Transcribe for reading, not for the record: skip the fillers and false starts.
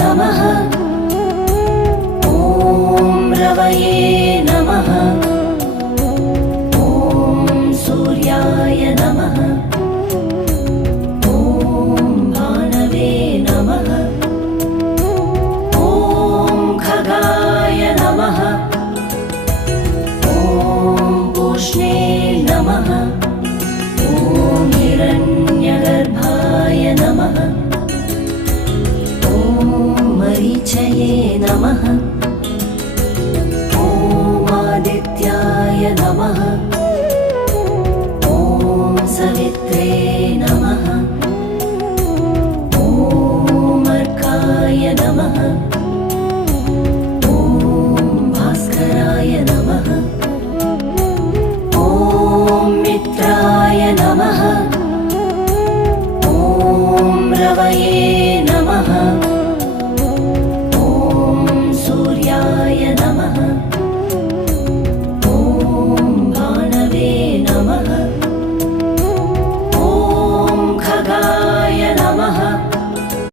नमः। ॐ रवये नमः। ॐ सूर्याय नमः। ॐ भानवे नमः। ॐ खगाय नमः। ॐ पूष्णे नमः। ॐ हिरण्यगर्भाय नमः। ॐ मरीचये नमः। ॐ आदित्याय नमः। ॐ सवित्रे नमः। ॐ अर्काय नमः। ॐ भास्कराय नमः। ॐ मित्राय नमः। ॐ रवये